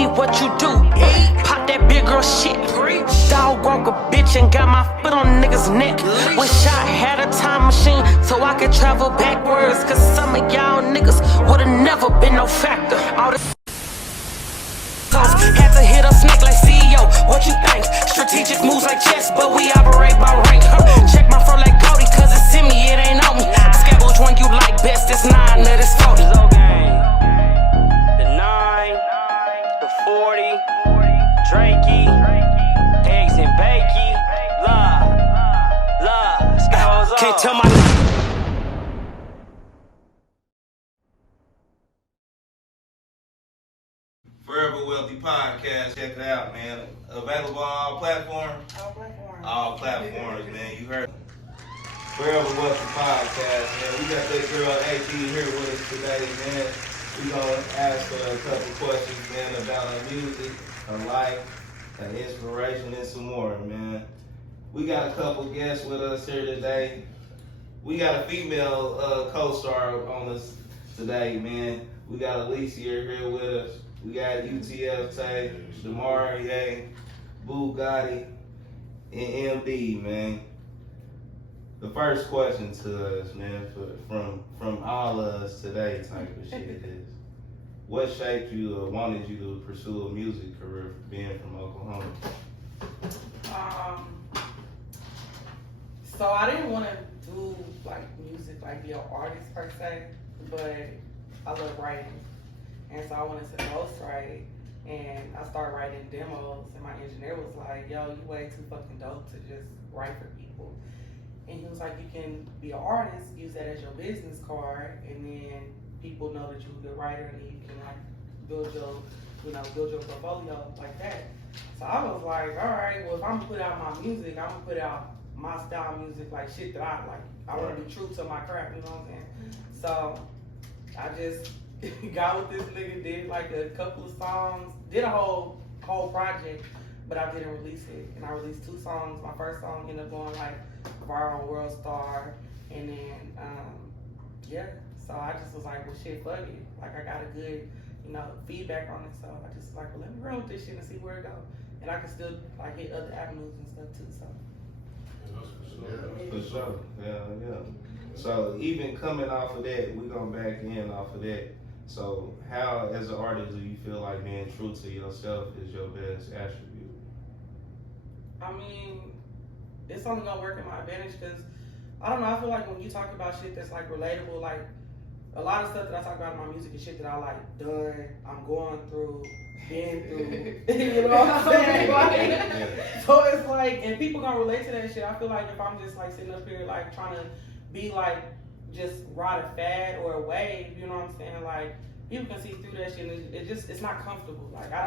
baby, what you do? Pop that big girl shit. Dog walk a bitch and got my foot on niggas' neck. Wish I had a time machine so I could travel backwards. Cause some of y'all niggas would've never been no factor. All the had to hit a snake like CEO. What you think? Strategic moves like chess, but we operate by rank. Check my fro like Cody, cause it's in me, it ain't on me. Scab which one you like best, it's 9 of this 40. The 9, the 40, Drakey, eggs and bakey, love, scabs can't tell my Fourever Wealthy Podcast, check it out, man. Available on all platforms? All platforms, man. You heard Fourever Wealthy Podcast, man. We got that girl AD here with us today, man. We gonna ask her a couple questions, man, about her music, her life, her inspiration, and some more, man. We got a couple guests with us here today. We got a female co-star on us today, man. We got Alicia here with us. We got UTF Tay, Demarie, Bugatti, and MD, man. The first question to us, man, from all of us today type of shit is, what shaped you or wanted you to pursue a music career being from Oklahoma? So I didn't want to do like music, like be an artist per se, but I love writing. And so I wanted to ghostwrite, and I started writing demos, and my engineer was like, yo, you way too fucking dope to just write for people. And he was like, you can be an artist, use that as your business card, and then people know that you're a good writer, and you can like build your portfolio like that. So I was like, all right, well, if I'm gonna put out my music, I'm gonna put out my style music, like shit that I like. I wanna be true to my craft, you know what I'm saying? So I just got with this nigga, did like a couple of songs, did a whole project, but I didn't release it. And I released 2 songs. My first song ended up going like viral, world star, and then yeah. So I just was like, well, shit, fuck it. Like I got a good, feedback on it. So I just was like, well, let me run with this shit and see where it goes. And I can still like hit other avenues and stuff too. So. For sure. Yeah. So even coming off of that, we're gonna back in off of that. So how, as an artist, do you feel like being true to yourself is your best attribute? I mean, it's only gonna work in my advantage because, I don't know, I feel like when you talk about shit that's like relatable, like a lot of stuff that I talk about in my music is shit that I like done, I'm going through, been through, you know what I'm saying? Like, so it's like, and people gonna relate to that shit. I feel like if I'm just like sitting up here like trying to be like, just ride a fad or a wave, you know what I'm saying? Like, people can see through that shit, and it's not comfortable. Like, I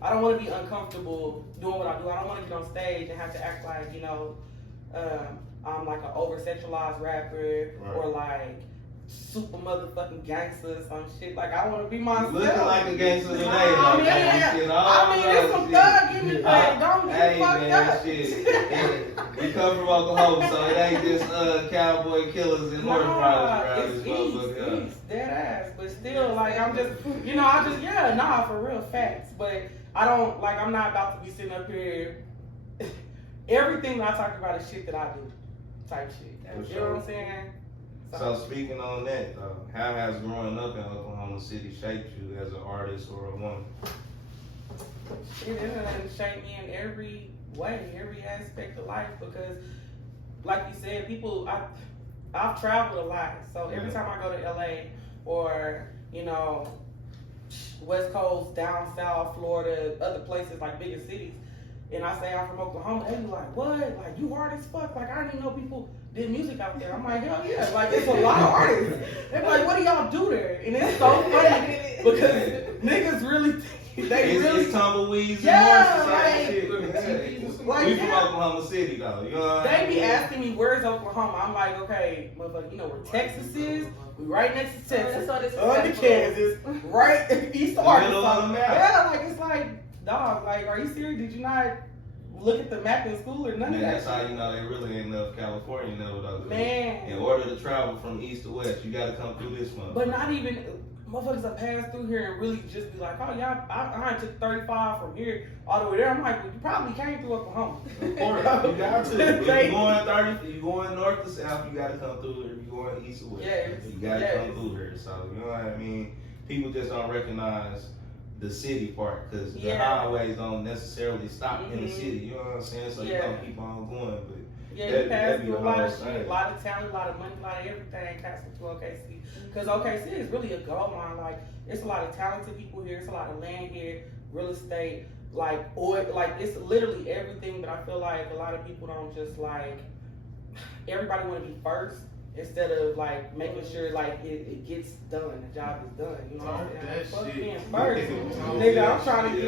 don't want to be uncomfortable doing what I do. I don't want to get on stage and have to act like, I'm like an over-sexualized rapper, or like super motherfucking gangster or some shit. Like, I want to be myself. Looking like a gangster today. I mean, there's some thug in me, but don't get fucked up. Shit. We come from Oklahoma, so it ain't just cowboy killers and horse riders around this East, dead ass. But still, like, I'm just, for real, facts. But I'm not about to be sitting up here. Everything that I talk about is shit that I do, type shit. You know what I'm saying? So speaking on that, though, how has growing up in Oklahoma City shaped you as an artist or a woman? It has shaped me in every way, every aspect of life, because, like you said, I've traveled a lot. So every time I go to LA or, West Coast, down south, Florida, other places like bigger cities, and I say I'm from Oklahoma, they be like, what? Like, you hard as fuck? Like, I didn't even know people did music out there. I'm like, hell yeah. Like, it's a lot of artists. They're like, what do y'all do there? And it's so funny because niggas really It's tumbleweeds and horses. Like, we from Oklahoma City, though. You know what they be asking me, where's Oklahoma? I'm like, okay, motherfucker, you know where Texas is? We right next to Texas, under Kansas, right east of Arkansas. Yeah, like, it's like, dog, like, are you serious? Did you not look at the map in school or none of that? That's how you know they really ain't enough California, though. Man. In order to travel from east to west, you got to come through this one. But not even, motherfuckers that pass through here and really just be like, oh yeah, I took 35 from here all the way there. I'm like, well, you probably came through Oklahoma. Of course, you got to. If you're going 30, if you're going north to south, you got to come through here. If you're going east or west, you got to come through here. So, you know what I mean? People just don't recognize the city part because the highways don't necessarily stop in the city. You know what I'm saying? So, you don't keep on going. But yeah, you pass through a lot of shit, a lot of talent, a lot of money, a lot of everything passing through OKC. Because OKC is really a gold mine. Like, it's a lot of talented people here. It's a lot of land here, real estate, like oil. Like, it's literally everything. But I feel like a lot of people don't just like. Everybody want to be first instead of like making sure like it gets done. The job is done. You know what I'm saying? Fuck being first, nigga. I'm trying to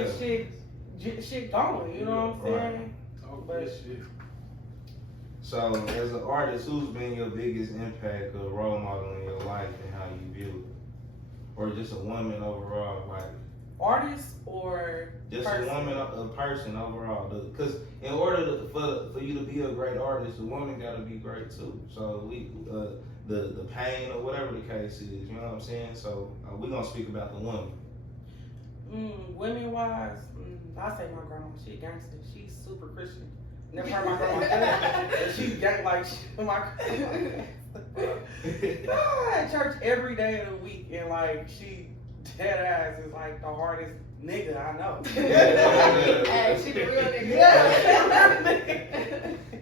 get shit going. You know what I'm saying? But shit. So, as an artist, who's been your biggest impact or role model in your life and how you view it? Or just a woman overall, like? Artist or just person? A woman, a person overall. Because in order for you to be a great artist, a woman got to be great too. So, the pain or whatever the case is, you know what I'm saying? So, we're going to speak about the woman. Women-wise, I say my grandma, she gangster. She's super Christian. Never heard my grandma say that. She's gang like my grandma. At church every day of the week, and like she dead ass is like the hardest nigga I know. Hey, she the real nigga.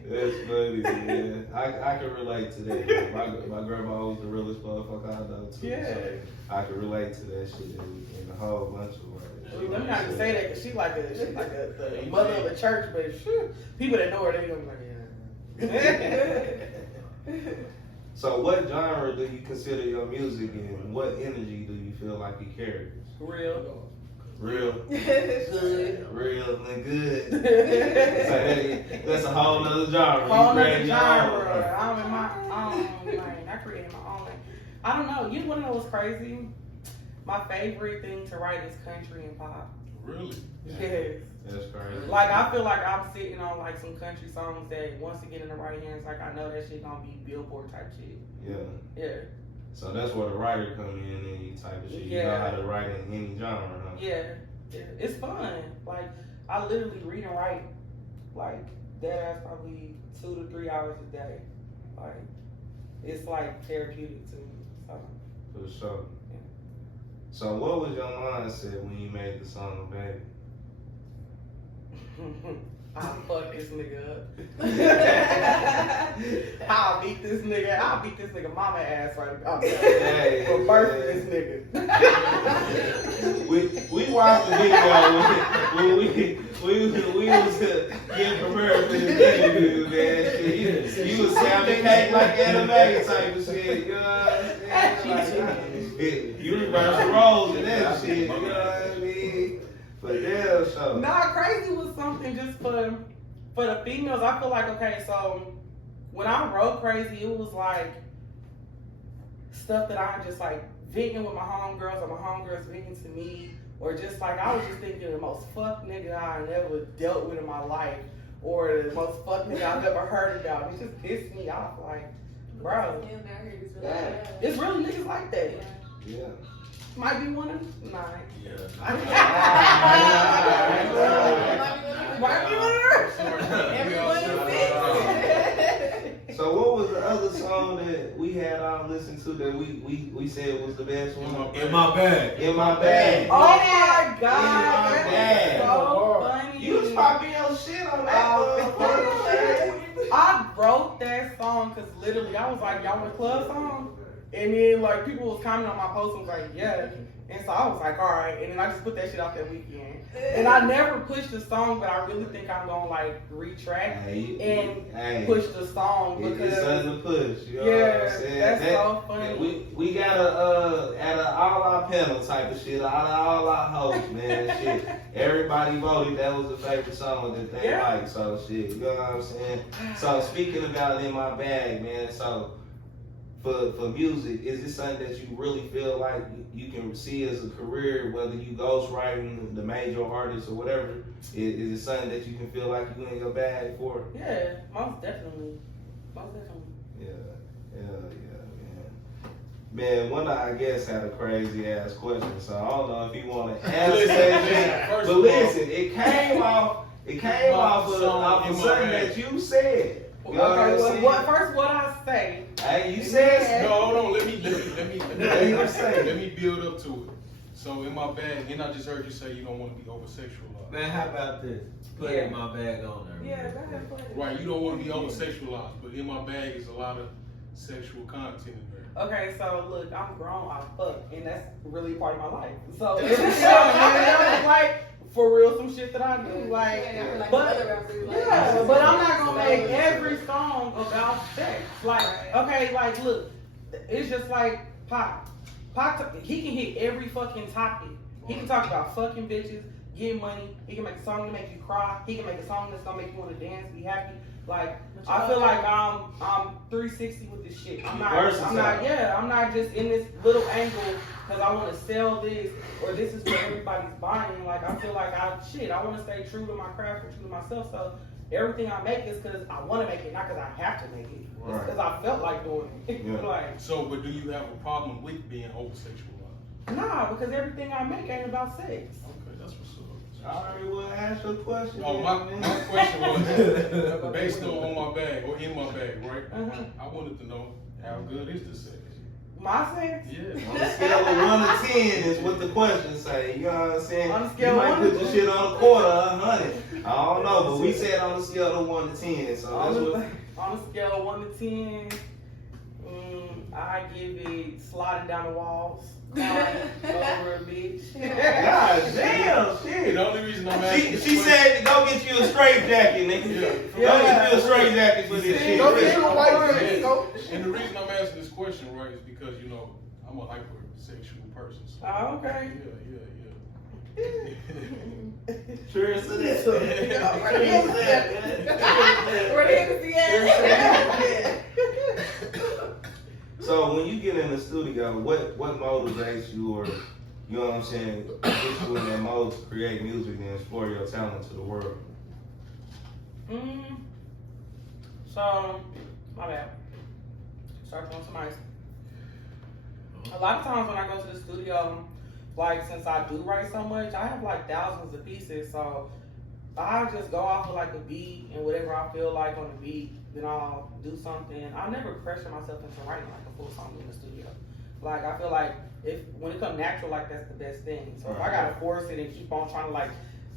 That's funny, man. I can relate to that. My grandma was the realest motherfucker I know too. Yeah. So I can relate to that shit in a whole bunch of ways. Let me not even say that because she's like the mother of the church, but people that know her, they gonna be like, yeah. So what genre do you consider your music in? What energy do you feel like it carries? Real. Good. Real and good. That's a whole nother genre. Whole nother genre. I'm in my own lane. I created my own lane. I don't know. You wanna know what's crazy? My favorite thing to write is country and pop. Really? Yes. That's crazy. Like, I feel like I'm sitting on like some country songs that once it get in the right hands, like I know that shit gonna be Billboard type shit. Yeah. So that's where the writer come in and you type of shit. You know how to write in any genre, huh? Yeah. It's fun. Like, I literally read and write like dead ass probably 2 to 3 hours a day. Like, it's like therapeutic to me. So. For sure. So what was your mindset when you made the song, Baby? I'll fuck this nigga up. I'll beat this nigga mama ass right now. For birthing this nigga. we watched the video when we was getting prepared for this interview, man. You was sounding like anime type of shit, you know what I'm saying? You reverse the roles and that shit, you know what I mean? But damn, so. Nah, Crazy was something just for the females. I feel like, okay, so when I wrote Crazy, it was like stuff that I just like venting with my homegirls or my homegirls venting to me, or just like I was just thinking the most fuck nigga I ever dealt with in my life, or the most fuck nigga I've ever heard about. It just pissed me off, like, bro. It's really niggas like that. Yeah. Might be one of them. Nah. Yeah. Might be one of them. So what was the other song that we had listened to that we said was the best one? In My Bag. In My Bag. Oh my God. In My Bag. So funny. You was popping your shit on that. I wrote that song because literally I was like, y'all want a club song? And then like people was commenting on my post and was like, yeah. And so I was like, all right. And then I just put that shit out that weekend. And I never pushed the song, but I really think I'm gonna like retract and push the song because it's something to push. You know what I'm saying? That's so funny. We got at a all our panel type of shit, out of all our hosts, man. Shit. Everybody voted that was the favorite song that they liked. So shit, you know what I'm saying? So speaking about In My Bag, man, so for music, is this something that you really feel like you can see as a career, whether you ghostwriting the major artists or whatever? Is it something that you can feel like you in your bag for? Yeah, most definitely. Yeah, man. Man, one I guess had a crazy ass question, so I don't know if he want to answer that shit. But listen, it came off of something that you said. You know what I'm saying? What I say? Hey, you said No, hold on. Let me say. let me build up to it. So in my bag, and I just heard you say you don't want to be over sexualized. Man, how about this? Put Yeah. my bag on there. Yeah, go ahead, put it. Right, you don't want to be over sexualized, but in my bag is a lot of sexual content in there. Okay, so look, I'm grown, I fuck, and that's really part of my life. So it's like for real, some shit that I do, like, but I'm not gonna make every song about sex. Like, okay, like look, it's just like Pop. He can hit every fucking topic. He can talk about fucking bitches, get money. He can make a song to make you cry. He can make a song that's gonna make you want to dance, be happy. Like, I feel like I'm 360 with this shit. I'm not just in this little angle because I want to sell this or this is what everybody's buying. Like, I feel like I want to stay true to my craft and true to myself. So everything I make is because I want to make it, not because I have to make it. It's because I felt like doing it. Yeah. Like, So, but do you have a problem with being over sexualized? nah, because everything I make ain't about sex. Okay, that's what's up. I already want to ask your question. Oh, my question was based on my bag or in my bag, right? Uh-huh. I wanted to know how good is the sex? My sex? Yeah. On a scale of 1 to 10 is what the question say. You know what I'm saying? On a scale you of might 1 to put the shit on a quarter, 100. I don't know, but we said on a scale of 1 to 10. So that's what. On a scale of 1 to 10, I give it sliding down the walls, crying over a bitch. God damn, shit. The only reason I'm asking She said, go get you a straight jacket, nigga. Go get you a straight jacket for this shit. Go get you a white dress. Go. And the reason I'm asking this question, right, is because, you know, I'm a hypersexual person. So Oh, okay. Yeah. Cheers to that. So when you get in the studio, what motivates you, or you know what I'm saying, gets you in that mode to create music and explore your talent to the world? So, my bad. Start doing some ice. A lot of times when I go to the studio, like since I do write so much, I have like thousands of pieces. So I just go off of like a beat and whatever I feel like on the beat, then I'll do something. I never pressure myself into writing like a full song in the studio. Like I feel like when it comes natural, like that's the best thing. So if I gotta force it and keep on trying to like,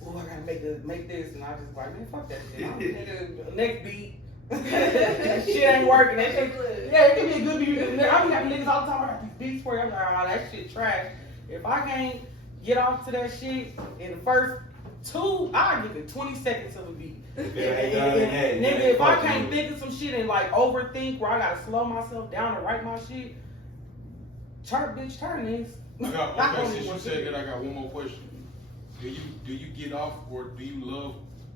oh I gotta make this, and I just like, man, fuck that shit. Next beat. Shit ain't working. That shit, yeah, it can be a good beat. I be having niggas all the time. I got these beats for you. I'm like, oh, that shit trash. If I can't get off to that shit in the first 2, I give it 20 seconds of a beat. Nigga, if I can't think of some shit and like overthink where I gotta slow myself down to write my shit, turn this. Okay, since you said that, I got one more question. Do you get off, or do you love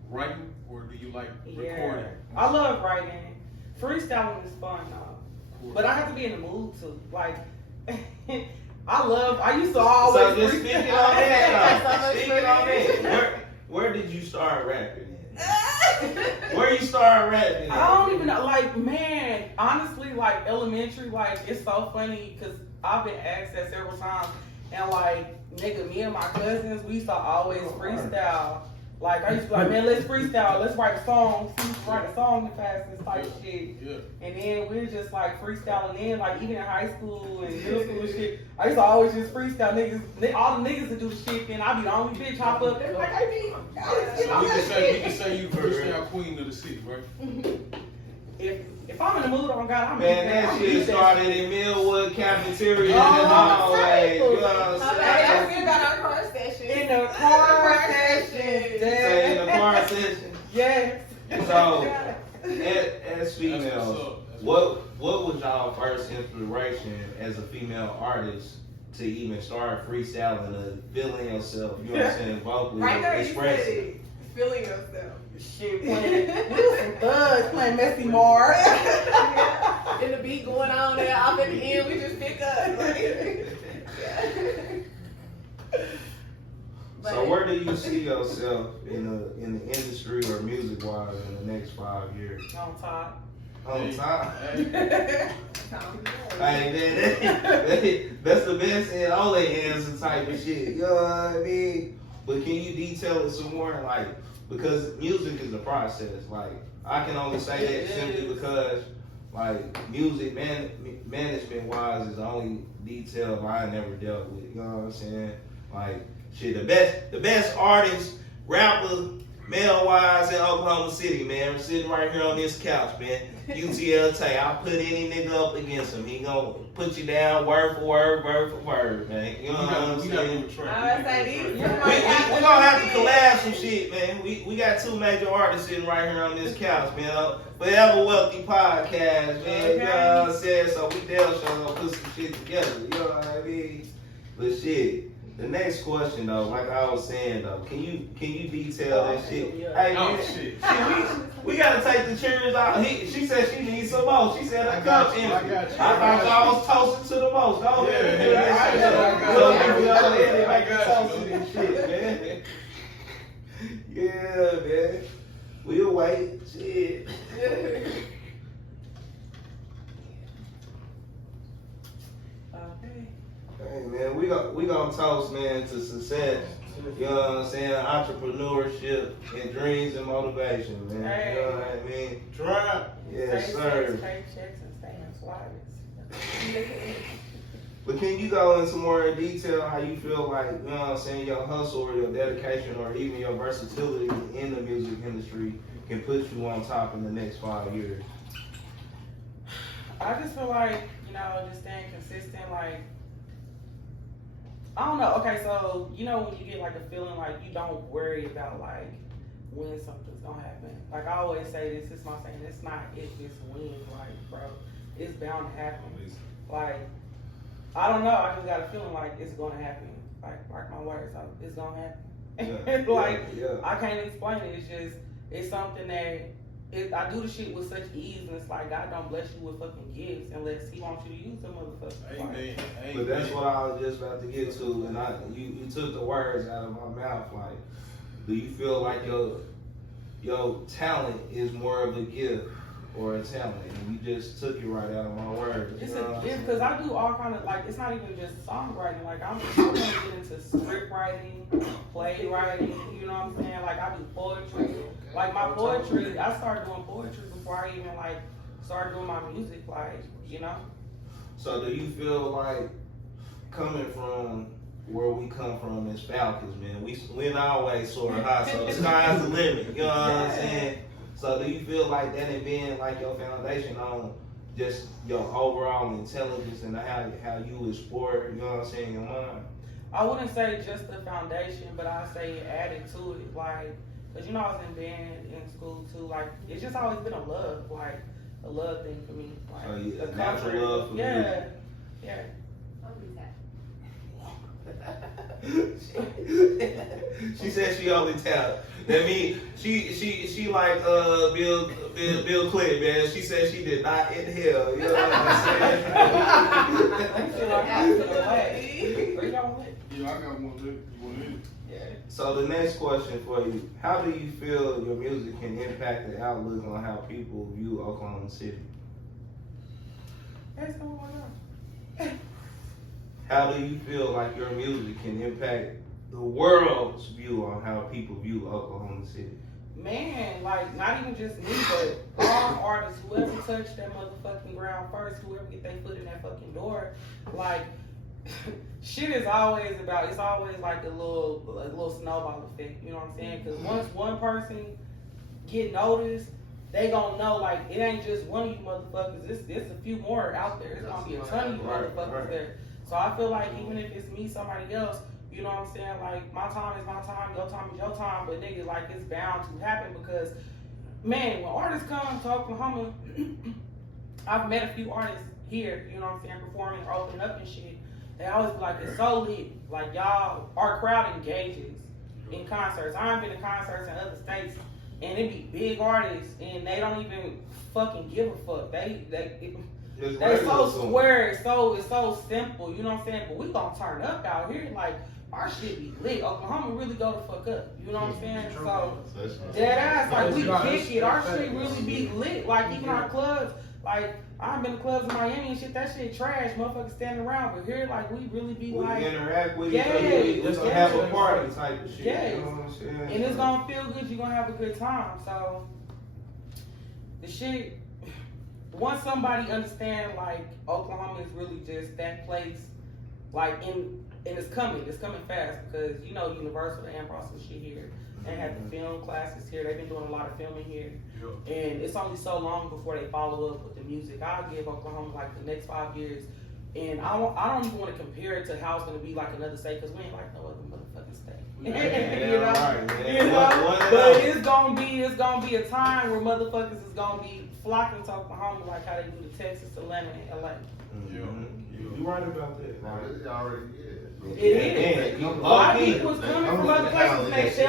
writing, or do you like recording? I love writing. Freestyling is fun though. But I have to be in the mood to like I used to always So just speaking on that, where did you start rapping at? Where you start rapping at? I don't even know, like, man, honestly, like, elementary, like, it's so funny, because I've been asked that several times, and, like, nigga, me and my cousins, we used to always freestyle. Like, I used to be like, man, let's freestyle, let's write a song, write a song the fastest type shit. Yeah. And then we were just, like, freestyling in, like, even in high school and middle school and shit, I used to always just freestyle niggas, all the niggas that do the shit, then I'd be the only bitch hop up, they're like, I mean, So we can say you freestyle queen of the city, right? If I'm in the mood on God, I'm Man, that shit started in Millwood cafeteria in the hallway. You know what I'm saying? I still got our car session. In the car session. Say in the car session. Yes. So, as females, what was y'all first inspiration as a female artist to even start freestyling, to feeling yourself, you know what I'm saying, vocally, Right there, you said expressing? it. Feeling yourself. Shit, we was some thugs playing Messy Mar. And the beat going on there, off at the end, we just pick up. So where do you see yourself in the industry or music wise in the next 5 years? On top. On top? Hey man, that's the best and only answer type of shit. You know what I mean? But can you detail it some more? Like, because music is a process. Like, I can only say that simply because, like, music management wise is the only detail I never dealt with. You know what I'm saying? Like, shit, the best artists, rappers, male wise in Oklahoma City, man. I'm sitting right here on this couch, man. UTL Tay. I'll put any nigga up against him. He gonna put you down word for word, man. You know what I'm saying? I was saying, We gonna have to collab some shit, man. We got two major artists sitting right here on this couch, man. Fourever Wealthy Podcast, man. You know what I'm saying? So we damn sure gonna put some shit together. You know what I mean? But shit. The next question though, like I was saying though, can you detail that shit? Hey man, shit. We gotta take the chairs out. She said she needs some more. She said her cup empty. I got you. I thought y'all was toasting to the most. Go ahead and do that shit. Man. Yeah, man. We'll wait. Shit. Hey man, we gonna toast, man, to success. You know what I'm saying? Entrepreneurship and dreams and motivation, man. Hey. You know what I mean? Try. Yes, sir. Pay checks and stay in slides. But can you go into more in detail how you feel like, you know what I'm saying, your hustle or your dedication or even your versatility in the music industry can put you on top in the next 5 years? I just feel like, you know, just staying consistent, like, I don't know. Okay, so, you know, when you get like a feeling like you don't worry about like when something's gonna happen. Like I always say this is my saying, it's not if, it's when, like, bro, it's bound to happen. Like, I don't know, I just got a feeling like it's gonna happen. Like, mark my words, it's gonna happen. Yeah. I can't explain it. It's just, it's something that I do the shit with such ease, and it's like God don't bless you with fucking gifts unless He wants you to use them motherfuckers. Amen. But that's what I was just about to get to, and you took the words out of my mouth. Like, do you feel like your talent is more of a gift or a talent? And you just took it right out of my words. It's a gift because I do all kind of, like, it's not even just songwriting. Like, I'm gonna get into script writing, play writing. You know what I'm saying? Like, I do poetry. Like my poetry, I started doing poetry before I even like started doing my music. Like, you know. So do you feel like coming from where we come from as Falcons, man? We always soar high, so the sky's the limit. You know what I'm saying? So do you feel like that had been like your foundation on just your overall intelligence and how you explore, you know what I'm saying, your mind? I wouldn't say just the foundation, but I'd say it added to it. Like, cause you know I was in band in school too. Like, it's just always been a love thing for me. Like, Oh, yeah, the natural comfort. love for yeah. She said she only tell. That means she like Bill Clinton, man. She said she did not inhale. You know what I'm saying? Yeah, I got one too. You want it? Yeah. So the next question for you: how do you feel your music can impact the outlook on how people view Oklahoma City? That's the one I know. How do you feel like your music can impact the world's view on how people view Oklahoma City? Man, like, not even just me, but all artists, whoever touched that motherfucking ground first, whoever get their foot in that fucking door, like, shit is always about, it's always like a little snowball effect, you know what I'm saying? Because once one person get noticed, they gonna know, like, it ain't just one of you motherfuckers, it's a few more out there. It's gonna be a ton of you motherfuckers there. So I feel like even if it's me, somebody else, you know what I'm saying? Like, my time is my time, your time is your time, but nigga, like, it's bound to happen because, man, when artists come to Oklahoma, I've met a few artists here, you know what I'm saying, performing or opening up and shit. They always be like, it's so lit. Like, y'all, our crowd engages in concerts. I've been to concerts in other states, and it be big artists, and they don't even fucking give a fuck. They so square, it's so simple, you know what I'm saying? But we gonna turn up out here, like, our shit be lit. Oklahoma really go the fuck up, you know what I'm saying? So, dead ass, like, we kick it, our shit really be lit. Like, even our clubs, Like, I've been to clubs in Miami and shit, that shit trash, motherfuckers standing around, but here, like, we really be We like, interact with yeah, each other. We just yeah. have a party type of shit. Yes. You know what I'm saying? and it's gonna feel good, you're gonna have a good time. So, the shit, once somebody understand, like, Oklahoma is really just that place, like, and it's coming fast, because, you know, Universal, the Ambrose and shit here, they have the film classes here, they've been doing a lot of filming here, and it's only so long before they follow up with the music. I'll give Oklahoma, like, the next 5 years, and I don't even want to compare it to how it's gonna be like another state, because we ain't like no other motherfucking state. You know? Right, man. You know? But it's gonna be a time where motherfuckers is gonna be flocking to Oklahoma like how they do to Texas, Atlanta, and LA. You right about that. It already is. It is. A lot of people is coming from other places. They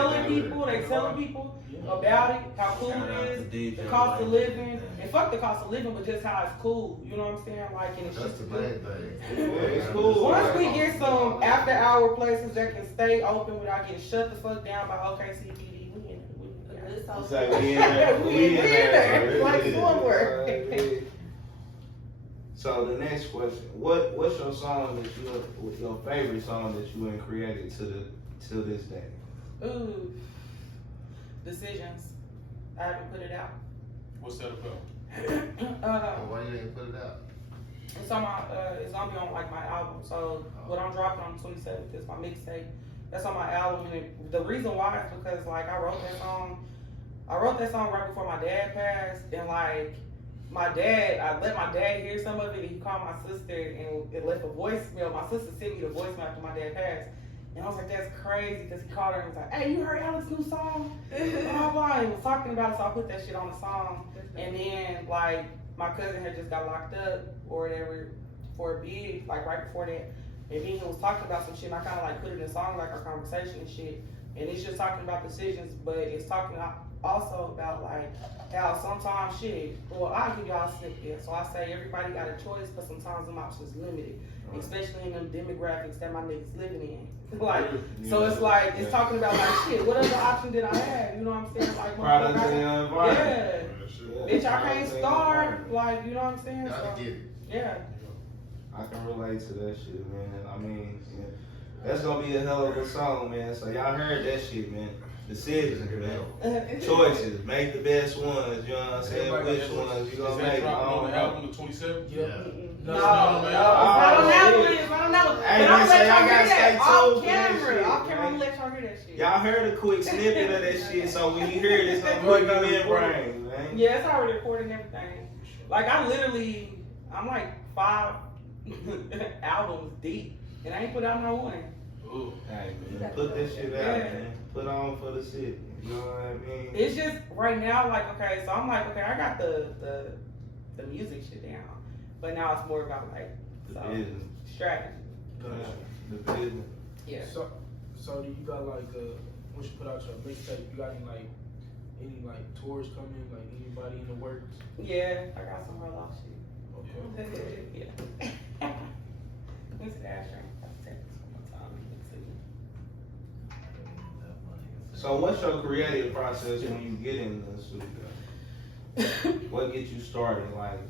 telling people about it, how cool it is, the cost of living, and fuck the cost of living, but just how it's cool. You know what I'm saying? Like, and it's That's just the main thing. It's cool. Once we get some after hour places that can stay open without getting shut the fuck down by OKCPD, we in. It's like we in there. We in there. Like somewhere. So the next question, what's your song that your favorite song that you ain't created to this day? Ooh, Decisions. I haven't put it out. What's that about? Why you ain't put it out? It's on my. It's gonna be on like my album. So what I'm dropping on the 27th is my mixtape. That's on my album, and the reason why is because like I wrote that song. I wrote that song right before my dad passed, and like. I let my dad hear some of it, and he called my sister, and it left a voicemail. My sister sent me the voicemail after my dad passed, and I was like, that's crazy, because he called her and was like, hey, you heard Alex's new song? Blah, blah, and he was talking about it, so I put that shit on the song, and then, like, my cousin had just got locked up, or whatever, for a bid, like, right before that, and then he was talking about some shit, and I kind of, like, put it in a song, like, our conversation and shit, and it's just talking about decisions, but it's talking also about, like, how sometimes shit, well, I'll give y'all a snippet. So I say everybody got a choice, but sometimes them options limited, especially in them demographics that my niggas living in. Like, so it's like, it's talking about like, shit, what other option did I have? You know what I'm saying? Like, Product of the environment. Yeah. Bitch, I can't starve. Like, you know what I'm saying? Gotta get it. Yeah. I can relate to that shit, man. I mean, that's gonna be a hell of a song, man. So y'all heard that shit, man. Decisions, man. Choices. Make the best ones. You know what I'm saying? Which ones you gonna make? Is that dropping on the album the 27th? Yeah. No, it's not on that one. It's not on that one. Hey, But I'm man, gonna so let y'all y'all gotta hear stay that off tuned for that camera. shit, Off camera, I'm man. gonna let y'all hear that shit. Y'all heard a quick snippet of that shit, so when you hear it, it's gonna put you in brain, man. Yeah, it's already recorded and everything. Like, I'm like 5 albums deep, and I ain't put out no one. Ooh. Hey, man, put that shit out, man. Put on for the city. You know what I mean? It's just right now, like, okay, so I'm like, okay, I got the music shit down, but now it's more about like The business. strategy. The business. Yeah. So do you got like once you put out your mixtape, you got any tours coming, like anybody in the works? Yeah, I got some real off shit. Okay. Yeah. Mr. Asher, I'll take this one more time. So what's your creative process when you get in the studio? What gets you started? Like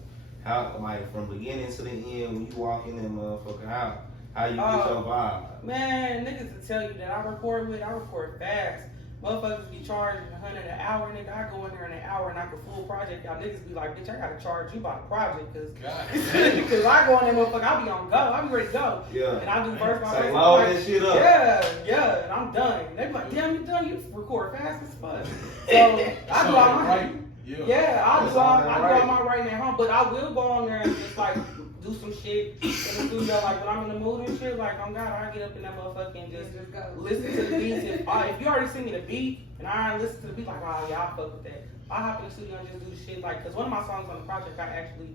how, like from beginning to the end, when you walk in that motherfucker, how you get your vibe? Man, niggas will tell you that I record fast. Motherfuckers be charging $100 an hour, nigga. I go in there in an hour and knock a full project. Y'all niggas be like, bitch, I gotta charge you by the project, cause I go in there, motherfucker, I be on go. I be ready to go. Yeah. And I do verse by Say, verse. load Like, that shit up. Yeah, and I'm done. They be like, damn, you done? You record fast as fuck. So I do all my I do all my writing at home, but I will go on there and just like do some shit in the studio, like when I'm in the mood and shit, like, oh God, I get up in that motherfucker and just go. listen to the beats. If you already send me the beat and I already listen to the beat, like, oh yeah, I fuck with that. I hop in the studio and just do the shit, like, cause one of my songs on the project I actually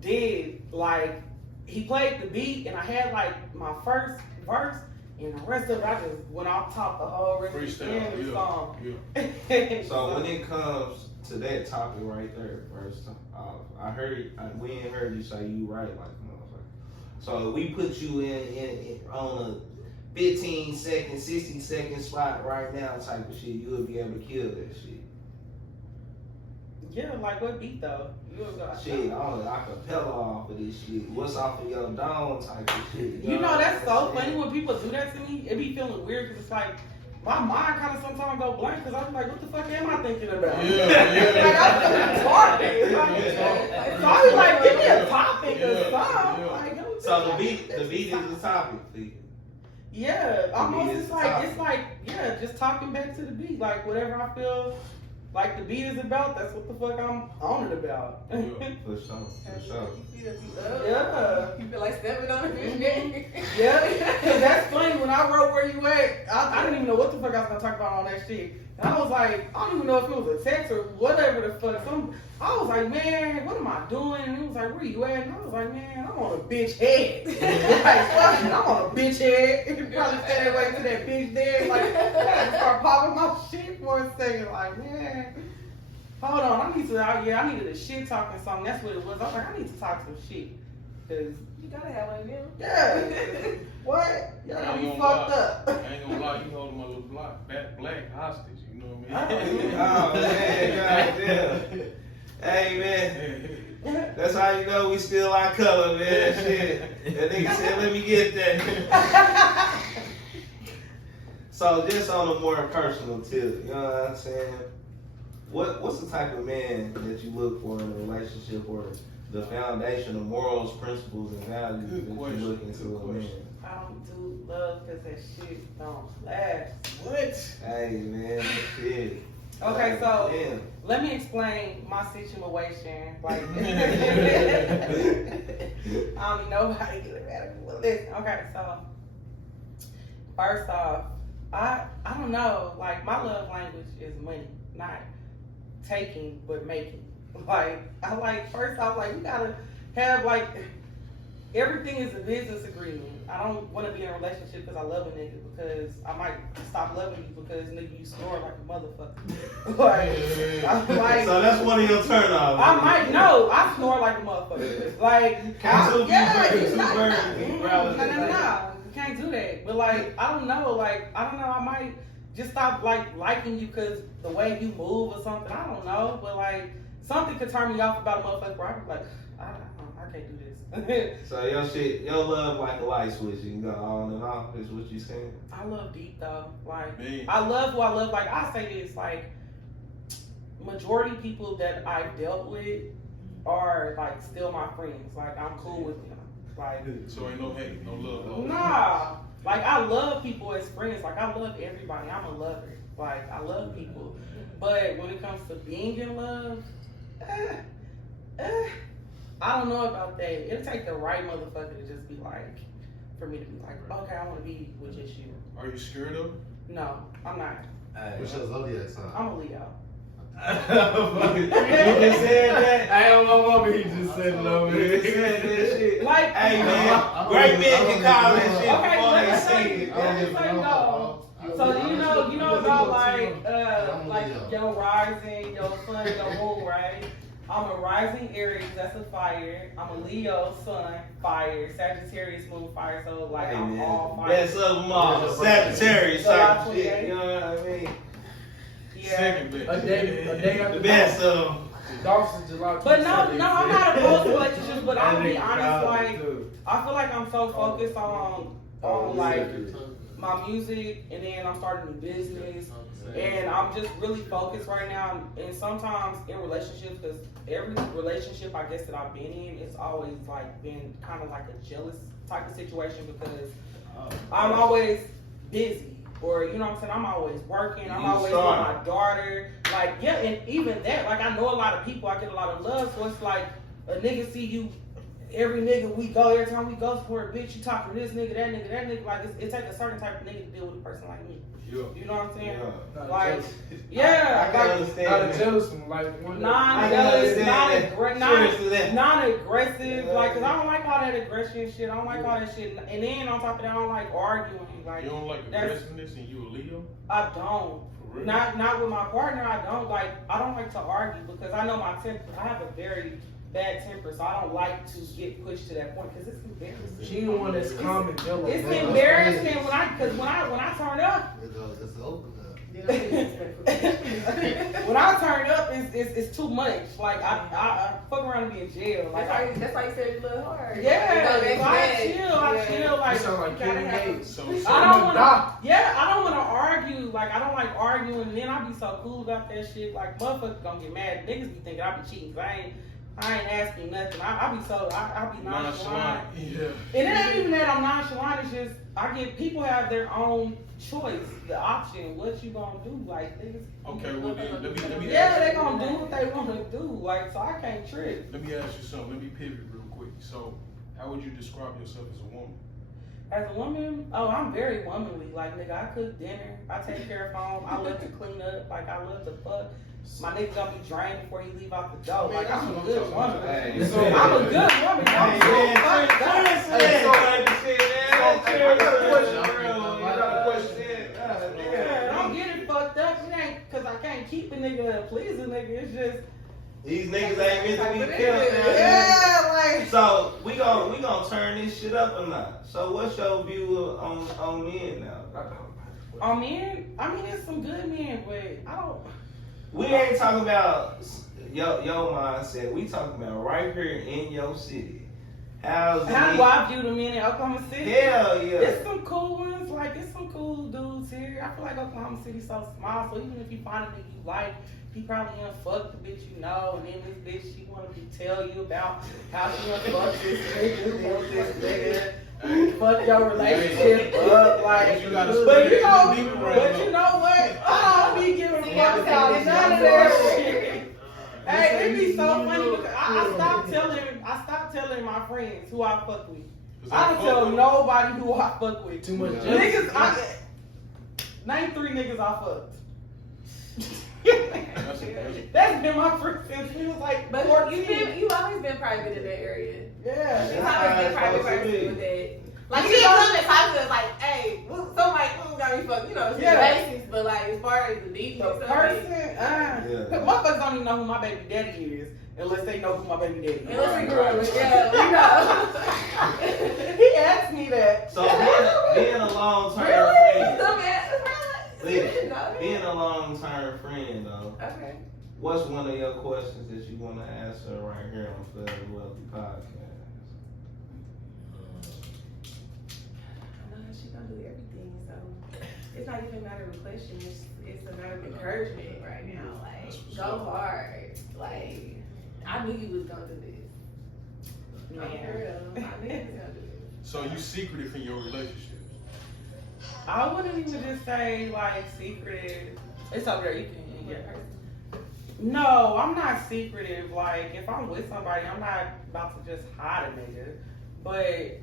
did, like, he played the beat and I had like my first verse and the rest of it I just went off top the whole rest of the song. Yeah. So when it comes to that topic right there, first, we ain't heard you say you write like a motherfucker. So if we put you in on a 15-second, 60-second spot right now type of shit, you would be able to kill that shit. Yeah, like what beat though? Shit, all the acapella off of this shit. What's off of your dome type of shit. You know, that's so funny when people do that to me. It be feeling weird because it's like, my mind kind of sometimes go blank because I'm like, what the fuck am I thinking about? Like, I'm retarded. So I be like, give me a topic or something. Like, so the beat is the topic for you. Yeah, almost it's like, yeah, just talking back to the beat. Like, whatever I feel like the beat is about, that's what the fuck I'm on it about. For sure. Yeah. You feel like stepping on a fish game. Yeah, because that's funny. When I wrote Where You At, I didn't even know what the fuck I was going to talk about on that shit. And I was like, I don't even know if it was a text or whatever the fuck. I was like, man, what am I doing? And he was like, where you at? And I was like, man, I'm on a bitch head. Like, fuck it, I'm on a bitch head. You probably stay that way to that bitch there. Like, I had to start popping my shit for a second. Like, man, hold on. I needed a shit talking song. That's what it was. I was like, I need to talk some shit. Cause You gotta have one of them. yeah. What? Y'all got me fucked up. I ain't gonna lie, you holding my little black hostage, you know what I mean? Oh man, goddamn. Hey man, that's how you know we still our color, man. Shit. That nigga said, let me get that. So just on a more personal tip, you know what I'm saying? What's the type of man that you look for in a relationship, or the foundation of morals, principles, and values that you look into a man? I don't do love because that shit don't last. What? Hey man, shit. Okay, so Damn. let me explain my situation. Like, I don't even know how to get it better. Listen, okay, so first off, I don't know. Like, my love language is money, not taking, but making. Like, first off, like, we gotta have, like, everything is a business agreement. I don't want to be in a relationship because I love a nigga, because I might stop loving you because nigga you snore like a motherfucker. Like, so that's one of your turn-offs. I snore like a motherfucker. Like, you can't do that. But like, I don't know, I might just stop liking you because the way you move or something. I don't know, but like, something could turn me off about a motherfucker where I'm like, I can't do this. So your love like a light switch, you can go on and off, is what you saying? I love deep though. Like, Man. I love who I love. Like, I say this, like, majority people that I've dealt with are like still my friends. Like, I'm cool with them. Like, So ain't no hate, no love. nah. Like, I love people as friends. Like, I love everybody. I'm a lover. Like, I love people. But when it comes to being in love, I don't know about that. It'll take the right motherfucker to just be like, for me to be like, okay, I want to be with just you. Are you scared of it? No, I'm not. What's your zodiac sign? I'm a Leo. You just said that. I don't know what he just said it over You here. just said that shit. Like, Hey man, I'm great a- men I'm can a- call that shit Okay, before let they me see say- it. let me say no. So you know about like your rising, your sun, your moon, right? I'm a rising Aries, that's a fire. I'm a Leo, sun, fire. Sagittarius, moon, fire. So like, Hey I'm all man, fire. best of them all. Sagittarius So type I'm of shit, 28. you know what I mean? Yeah. Second best. A day after The best of them. Dolphins is July 27th. But no, I'm not opposed to relationships. But I'm gonna be honest, That nigga like, too. I feel like I'm so focused on like my music, and then I'm starting a business, and I'm just really focused right now. And sometimes in relationships, because every relationship I guess that I've been in, it's always like been kind of like a jealous type of situation, because I'm always busy, or you know what I'm saying, I'm always working, I'm You always with start. my daughter, like, yeah. And even that, like, I know a lot of people, I get a lot of love, so it's like a nigga see you. Every nigga we go, every time we go for a bitch, you talk to this nigga, that nigga. Like, it takes a certain type of nigga to deal with a person like me. Yeah. You know what I'm saying? Yeah. Like, I yeah, can like, understand Not a that. jealous one, like one non-jealous, Cheers to that. non-aggressive, like, cause I don't like all that aggression shit. I don't like all that shit. And then on top of that, I don't like arguing. Like, You don't like that's- aggressiveness and you a Leo? I don't. For real? Not with my partner. I don't like to argue, because I know my temper. I have a very bad temper, so I don't like to get pushed to that point, because it's embarrassing. She the one that's calm and jealous. It's man. embarrassing when I turn up. It's open up. When I turn up, it's too much. Like I fuck around and be in jail. Like That's why you said you look hard. yeah, Like, I chill. Like You sound like you gotta King have- Gates. So I don't want to argue. Like, I don't like arguing, and then I be so cool about that shit. Like, motherfuckers gonna get mad. Niggas be thinking I be cheating, cause I ain't asking nothing. I be nonchalant. Yeah. And it ain't even that I'm nonchalant, it's just, people have their own choice, the option, what you gonna do, like, niggas. Okay, well then, let me Yeah, ask they you. gonna do what they wanna do, like, so I can't trip. Let me ask you something. Let me pivot real quick. So, how would you describe yourself as a woman? As a woman, I'm very womanly. Like, nigga, I cook dinner. I take care of home. I love to clean up. Like, I love to fuck. My nigga gonna be drained before he leave out the door. Like, I'm a good woman. Hey, So, I'm a good woman. I'm don't get it fucked up. It ain't because I can't keep a nigga please a nigga. It's just These niggas ain't meant to be killed. like So we gonna turn this shit up or not? So what's your view on men now? on men. I mean, there's some good men, but I don't. We ain't talking about your mindset. We talking about right here in your city. How do I view the men in Oklahoma City? Hell yeah. There's some cool ones. Like, there's some cool dudes here. I feel like Oklahoma City's so small, so even if you find a nigga you like, he probably done fuck the bitch you know, and then this bitch, she wanna tell you about how she done fuck this nigga, fuck your relationship up, like, but you know what? I don't be giving a fuck about none of that shit. Hey, it be so funny because I stopped telling my friends who I fuck with. I don't tell nobody who I fuck with. Too much Niggas, name 3 niggas I fucked. That's been my first since we was like, But 14. you always been private in that area. Yeah. You've always been private person with that. Like, you don't come and talk to us like, hey, somebody got me fucked, you know, it's basics, but like, as far as the deep The person, Yeah. motherfuckers don't even know who my baby daddy is unless they know who my baby daddy is. unless we grew up with, yeah, He asked me that. So being a long-term friend. Being a long-term friend though. Okay. What's one of your questions that you want to answer right here on Fourever Wealthy Podcast? I know she gonna do everything, so it's not even a matter of a question. It's a matter of encouragement right now. Like, go hard. Like, I knew you was gonna do this. Man, for real. I knew you was gonna do this. So you secretive in your relationships? I wouldn't even just say like secretive. It's over there. You can get her. No, I'm not secretive. Like, if I'm with somebody, I'm not about to just hide a nigga. But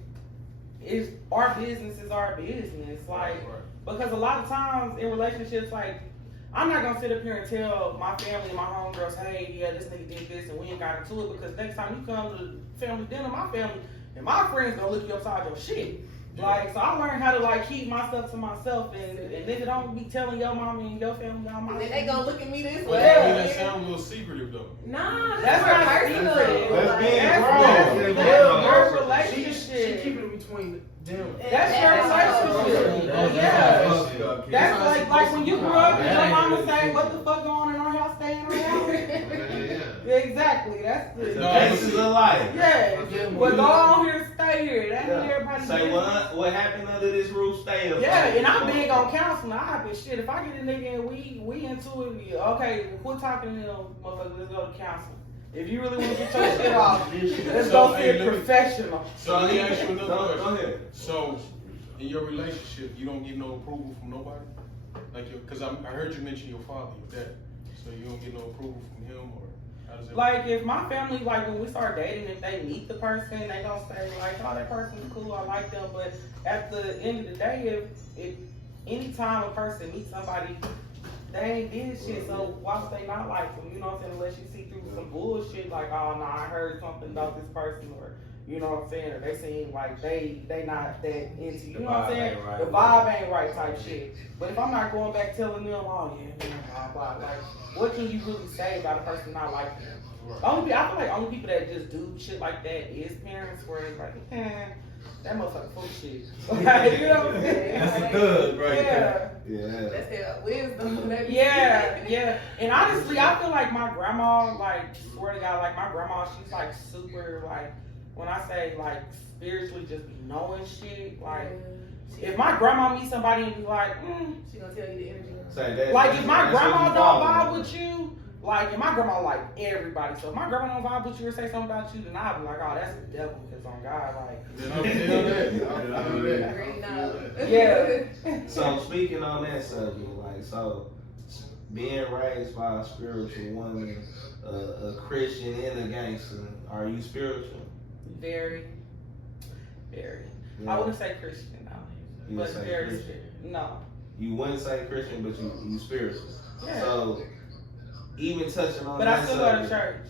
it's our business is our business. Like, because a lot of times in relationships, like, I'm not gonna sit up here and tell my family and my homegirls, hey, yeah, this nigga did this and we ain't got into it, because next time you come to family dinner, my family and my friends gonna look you upside your shit. Like, so I learned how to like keep my stuff to myself, and nigga don't be telling your mama and your family all my And then shit. they gonna look at me this But way. that sounds a little secretive though. Nah, That's that's not personal. secretive. That's being That's grown. your She relationship. keep it between them. That's your relationship. Yeah. That's like when you grew up and your mama say, what the fuck going on in our house, stay in our house. Yeah, exactly. That's the Basis of life. yeah. But go on here, stay here. That ain't everybody. Say what happened under this roof, stay up. Yeah, and I'm big on counseling. I be shit. If I get a nigga and we into it, okay, quit talking to them, motherfucker. Let's go to counseling. If you really want to get your shit off, let's go see a professional. So let me ask you another Go question. ahead. So, in your relationship, you don't get no approval from nobody? Like, because I heard you mention your father, your dad. So you don't get no approval from him, or how does that Like, if my family, like, when we start dating, if they meet the person, they gonna say, like, oh, that person's cool, I like them. But at the end of the day, if anytime a person meets somebody, they ain't did shit, so why would they not like them? You know what I'm saying? Unless you see through some bullshit, like, oh, no, I heard something about this person, or, you know what I'm saying? Or they seem like they not that into you. You know what I'm saying? The vibe ain't right type shit. But if I'm not going back telling them, oh, yeah, blah, blah, like, what can you really say about a person not liking them? I feel like only people that just do shit like that is parents, where it's like, that motherfucker full of shit. Like, you know what I'm saying? That's a thug right there. Yeah. That's that wisdom. Yeah. And honestly, I feel like my grandma, like, swear to God, like, my grandma, she's, like, super, like, when I say, like, spiritually just be knowing shit, like, if my grandma meets somebody and be like, she gonna tell you the energy. like, if my grandma don't vibe with you, like, and my grandma like everybody, so if my grandma don't vibe with you or say something about you, then I'll be like, oh, that's the devil, because on God, like, yeah. So speaking on that subject, like, so being raised by a spiritual woman, a Christian and a gangster, are you spiritual? Very. Yeah. I wouldn't say Christian, no. You But say very Christian? spiritual. No. You wouldn't say Christian, but you spiritual. Yeah. So even touching on But that I still go to subject, church.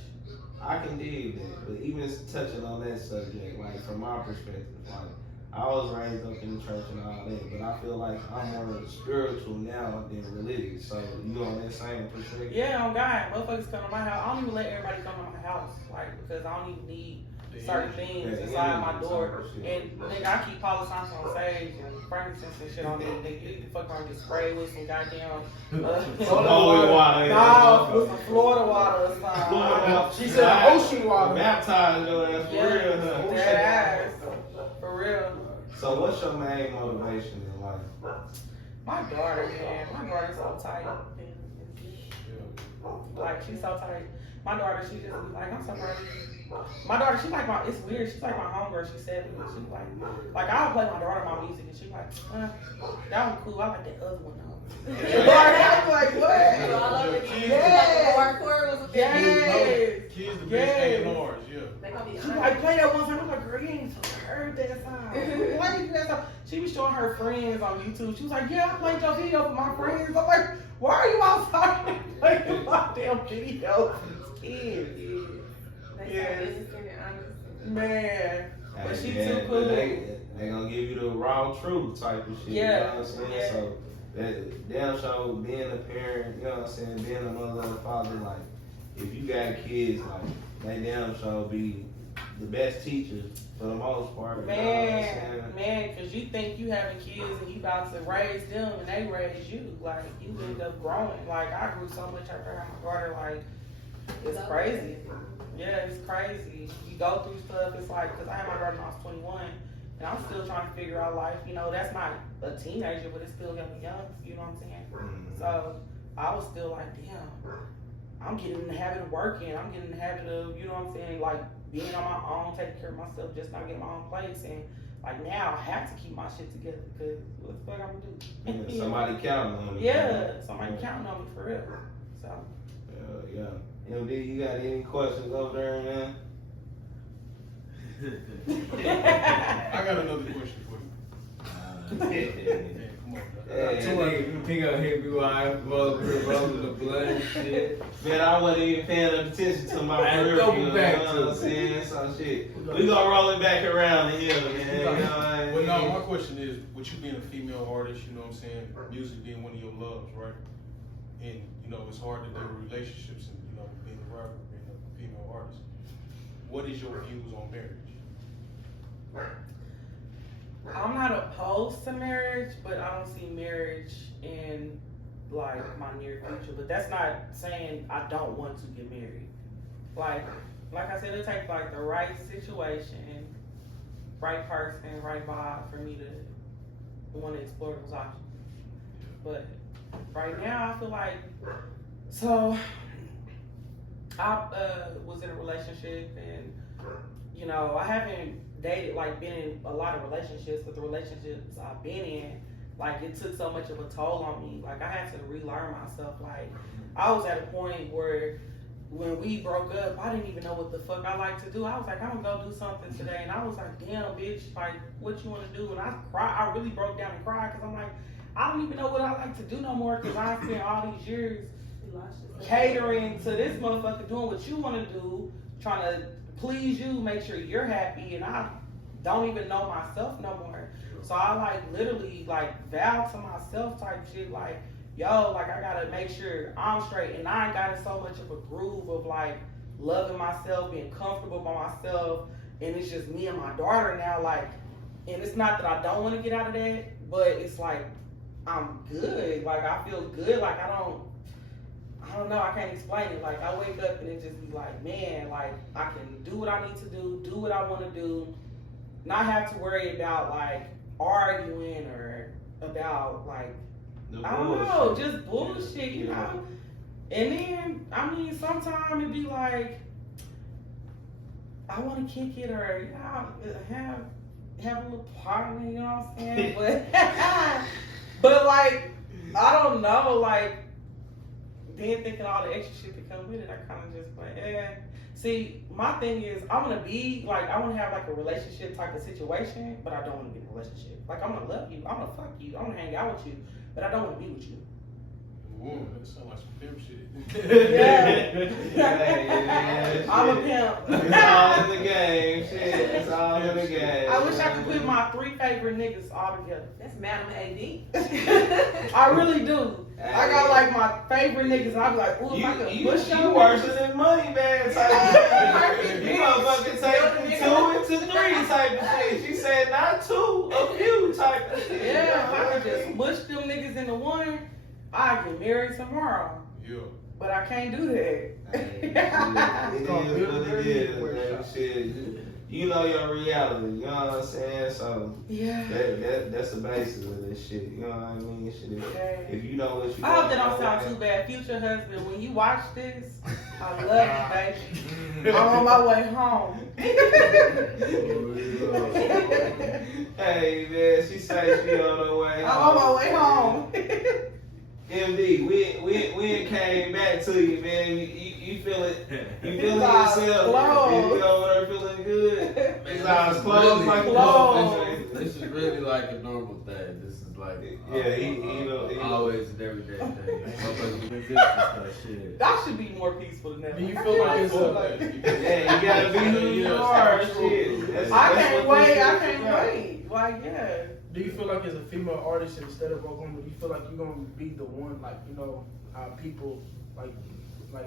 I can dig that, but even touching on that subject, like from my perspective, like I was raised up in the church and all that, but I feel like I'm more spiritual now than religious. So you on that same perspective? Yeah, on God, motherfuckers come to my house. I don't even let everybody come to my house, like, because I don't even need certain things inside my door. And nigga, I keep Palo Santo on stage and frankincense and shit on me. Nigga, you can fuck around and get sprayed with some goddamn Some holy water. nah, with some Florida water or something. She said ocean water. Baptized your ass for real, huh? Dead ass. For real. So what's your main motivation in life? My daughter, man. My daughter's so tight. Like, she's so tight. My daughter, she just be like, I'm so proud of you. My daughter, she's like it's weird. She's like my homegirl. She's 7. She's like I'll play my daughter my music, and she's like, that one cool. I like that other one though. I'm like, what? Kids the best A&Rs, yeah. She like, play that one song. I'm like, girl, you ain't heard that song. Why you do that song? She was showing her friends on YouTube. She was like, yeah, I played your video for my friends. I'm like, why are you outside playing my damn video for these kids? Yes. Man. But she too cool. They gonna give you the raw truth type of shit. Yeah. You know what I'm saying? Yeah. So that damn show being a parent, you know what I'm saying, being a mother and father, like if you got kids, like they damn show be the best teachers for the most part. Man, because you think you having kids and you about to raise them and they raise you. Like, you end up growing. Like, I grew so much after having my daughter. Like, it's crazy. Yeah, it's crazy. You go through stuff. It's like, because I had my daughter when I was 21, and I'm still trying to figure out life. You know, that's not a teenager, but it's still young. You know what I'm saying? So I was still like, damn, I'm getting in the habit of working. I'm getting in the habit of, you know what I'm saying, like being on my own, taking care of myself, just not getting my own place. And like now, I have to keep my shit together because what the fuck I'm gonna do? Somebody counting on you. Yeah, somebody counting on me for real. So. Yeah. MD, you got any questions over there, man? I got another question for you. Yeah, Come on. He gonna hit me while I'm rolling the blood and shit. Man, I wasn't even paying attention to my Man, career. go You know back what to I'm it. saying? So shit. We gonna roll it back around the hill, man. You know what I mean? Well, no, my question is, with you being a female artist, you know what I'm saying, music being one of your loves, right? And, you know, it's hard to deal with relationships and, you know, being a rapper, being a female artist. What is your views on marriage? I'm not opposed to marriage, but I don't see marriage in like my near future. But that's not saying I don't want to get married. Like I said, it takes like the right situation, right person, right vibe for me to want to explore those options. But right now, I feel like I was in a relationship, and you know, I haven't dated, like been in a lot of relationships, but the relationships I've been in, like it took so much of a toll on me. Like I had to relearn myself. Like I was at a point where when we broke up, I didn't even know what the fuck I like to do. I was like, I'm gonna go do something today, and I was like, damn bitch, like what you wanna do? And I really broke down and cried because I'm like, I don't even know what I like to do no more because I spent all these years catering to this motherfucker, doing what you wanna do, trying to please you, make sure you're happy, and I don't even know myself no more. So I like literally like vow to myself type shit, like, yo, like I gotta make sure I'm straight, and I ain't got in so much of a groove of like loving myself, being comfortable by myself, and it's just me and my daughter now. Like And it's not that I don't want to get out of that, but it's like I'm good. Like I feel good. Like I don't know. I can't explain it. Like I wake up and it just be like, man, like I can do what I need to do what I want to do, not have to worry about like arguing or about like I don't know, just bullshit, you know. And then I mean, sometimes it be like I want to kick it or you know, have a little party, you know what I'm saying? But like I don't know, like then thinking all the extra shit that come with it, I kind of just like, See, my thing is, I want to have like a relationship type of situation, but I don't want to be in a relationship. Like, I want to love you, I want to fuck you, I want to hang out with you, but I don't want to be with you. Ooh, that sounds like some pimp shit. Yeah. I'm a pimp. It's all in the game, shit. It's all in the game. I wish I could put my 3 favorite niggas all together. That's Madam AD. I really do. I got like my favorite niggas, and I be like, ooh, if I could push you worse than money, man. Type of shit. You motherfucking take 2 into 3 type of shit. She said not 2, a few type of shit. Yeah, if I could just mush them niggas into one, I get married tomorrow. Yeah. But I can't do that. It is what it is, man. Shit. You know your reality, you know what I'm saying? So Yeah. that's the basis of this shit. You know what I mean? Shit. If you know what you I hope that don't sound too bad. Future husband, when you watch this, I love you, baby. I'm on my way home. Hey man, she said she on her way home. I'm on my way home. MD, we came back to you, man. You feel it? You feeling Eyes yourself? closed. You over there feeling good? His eyes closed Really like closed. This is really like a normal thing. This is like he always an everyday thing. Motherfuckers been good and stuff, shit. That should be more peaceful than that. Do you feel like it's Yeah, you gotta be who you are. Shit. I can't wait. Like, yeah. Do you feel like as a female artist instead of Oklahoma, do you feel like you're gonna be the one, like, you know, how people like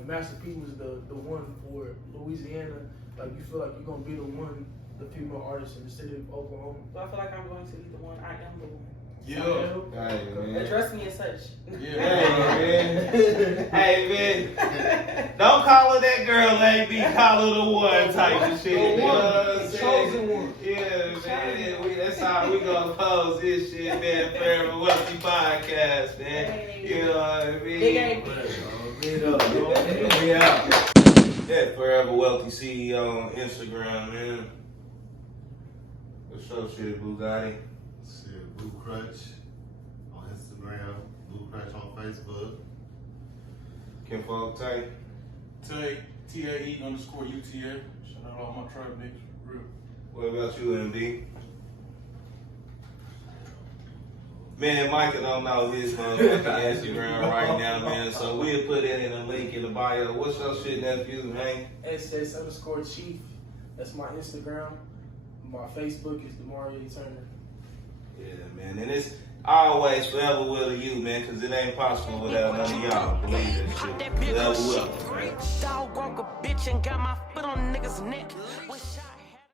Master P was the one for Louisiana, like you feel like you're gonna be the one, the female artist in the city of Oklahoma? So I feel like I'm going to be the one. I am the one. Yeah. Hey, man. Address me as such. Yeah. Hey man, don't call her that girl, lady. Call her the one type of shit. You know what I'm saying? Chosen one. Yeah, man. That's how we gonna close this shit, man. Fourever Wealthy Podcast, man. You know what I mean? Big AP. Yeah, Fourever Wealthy CEO on Instagram, man. What's up, shit, Bugatti? Shit, Blue Crutch on Instagram, Blue Crutch on Facebook. Kim Folk Tay. Tay, TAE_UTA. Shout out all my tribe niggas, for real. What about you, MD? Man, Micah don't know his motherfucking Instagram right now, man. So we'll put it in a link in the bio. What's your shit, nephew, man? SS_Chief. That's my Instagram. My Facebook is Demario Turner. Yeah, man. And it's always forever will to you, man, because it ain't possible without none of y'all. Believe this shit. Forever will. Dog broke a bitch and got my foot on niggas' neck. Wish I